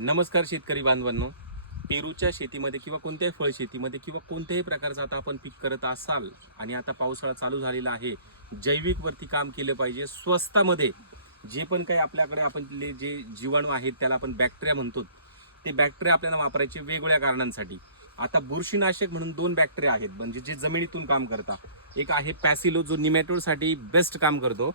नमस्कार शेतकरी बांधवांनो. पेरूच्या शेतीमध्ये किंवा कोणत्याही फळ शेतीमध्ये किंवा कोणत्याही प्रकारचं आता आपण पीक करत असाल आणि आता पावसाळा चालू झालेला आहे, जैविक वरती काम केलं पाहिजे. स्वस्तामध्ये जे पण काही आपल्याकडे आपण जे जीवाणू आहेत त्याला आपण बॅक्टेरिया म्हणतो, ते बॅक्टेरिया आपल्याला वापरायचे वेगवेगळ्या कारणांसाठी. आता बुरशीनाशक म्हणून दोन बॅक्टेरिया आहेत, म्हणजे जे जमिनीतून काम करतात. एक आहे पॅसिलो, जो निमॅटोडसाठी बेस्ट काम करतो.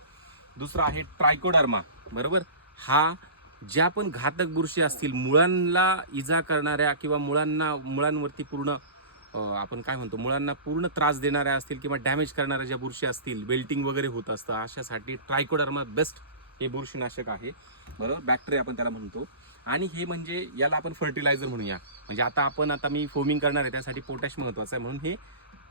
दुसरा आहे ट्रायकोडर्मा. बरोबर, हा ज्या पण घातक बुरशी असतील, मुळांना इजा करणाऱ्या किंवा मुळांवरती पूर्ण आपण काय म्हणतो, मुळांना पूर्ण त्रास देणाऱ्या असतील किंवा डॅमेज करणाऱ्या ज्या बुरशी असतील, वेल्टिंग वगैरे होत असतं, अशासाठी ट्रायकोडर्मा बेस्ट हे बुरशीनाशक आहे. बरोबर, बॅक्टेरिया आपण त्याला म्हणतो. आणि हे म्हणजे याला आपण फर्टिलायझर म्हणूया. म्हणजे आता मी फोमिंग करणार आहे, त्यासाठी पोटॅश महत्वाचं आहे, म्हणून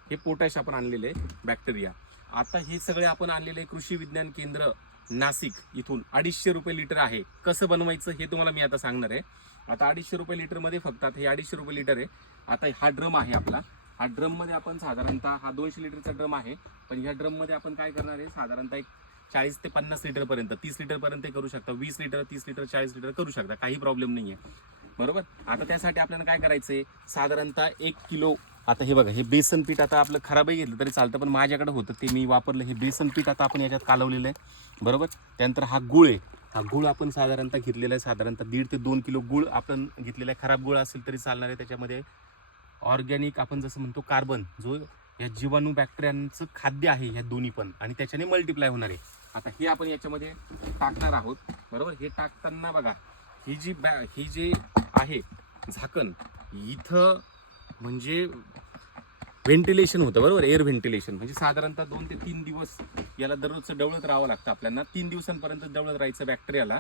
हे पोटॅश आपण आणलेले बॅक्टेरिया. आता हे सगळे आपण आणलेले कृषी विज्ञान केंद्र नाशिक इथून 250 रुपये लिटर आहे. कसं बनवायचं हे तुम्हाला मी आता सांगणार आहे. आता 250 रुपये लिटरमध्ये फक्त आता हे 250 रुपये लिटर आहे. आता हा ड्रम आहे आपला. हा ड्रममध्ये आपण साधारणतः, हा 200 लिटरचा ड्रम आहे, पण ह्या ड्रममध्ये आपण काय करणार आहे, साधारणतः एक 40 ते 50 लिटरपर्यंत, 30 लिटरपर्यंत करू शकता. 20 लिटर, 30 लिटर, 40 लिटर करू शकता, काही प्रॉब्लेम नाही आहे. बरोबर. आता त्यासाठी आपल्याला काय करायचं आहे, साधारणतः 1 किलो. आता हे बघा, हे बेसन पीठ आता आपलं खराबही घेतलं तरी चालतं, पण माझ्याकडे होतं ते मी वापरलं. हे बेसन पीठ आता आपण याच्यात कालवलेलं आहे. बरोबर. त्यानंतर हा गुळ आहे. हा गुळ आपण साधारणतः घेतलेला आहे, साधारणतः 1.5 ते 2 किलो गुळ आपण घेतलेला आहे. खराब गुळ असेल तरी चालणार आहे. त्याच्यामध्ये ऑर्गॅनिक आपण जसं म्हणतो कार्बन, जो या जीवाणू बॅक्टेरियांचं खाद्य आहे, ह्या दोन्ही पण, आणि त्याच्याने मल्टिप्लाय होणार आहे. आता हे आपण याच्यामध्ये टाकणार आहोत. बरोबर. हे टाकताना बघा, ही जी आहे झाकण, इथं म्हणजे व्हेंटिलेशन होतं. बरोबर, एअर व्हेंटिलेशन. म्हणजे साधारणतः 2 ते 3 दिवस याला दररोजचं डवळत राहावं लागतं आपल्याला. 3 दिवसांपर्यंत डवळत राहायचं बॅक्टेरियाला,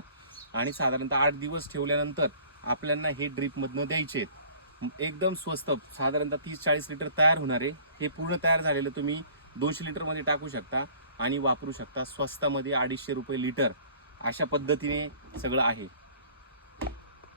आणि साधारणतः 8 दिवस ठेवल्यानंतर आपल्याला हे ड्रीपमधनं द्यायचे आहेत. एकदम स्वस्त, साधारणतः 30-40 लिटर तयार होणार आहे. हे पूर्ण तयार झालेलं तुम्ही 200 लिटरमध्ये टाकू शकता आणि वापरू शकता. स्वस्तामध्ये 250 रुपये लिटर, अशा पद्धतीने सगळं आहे.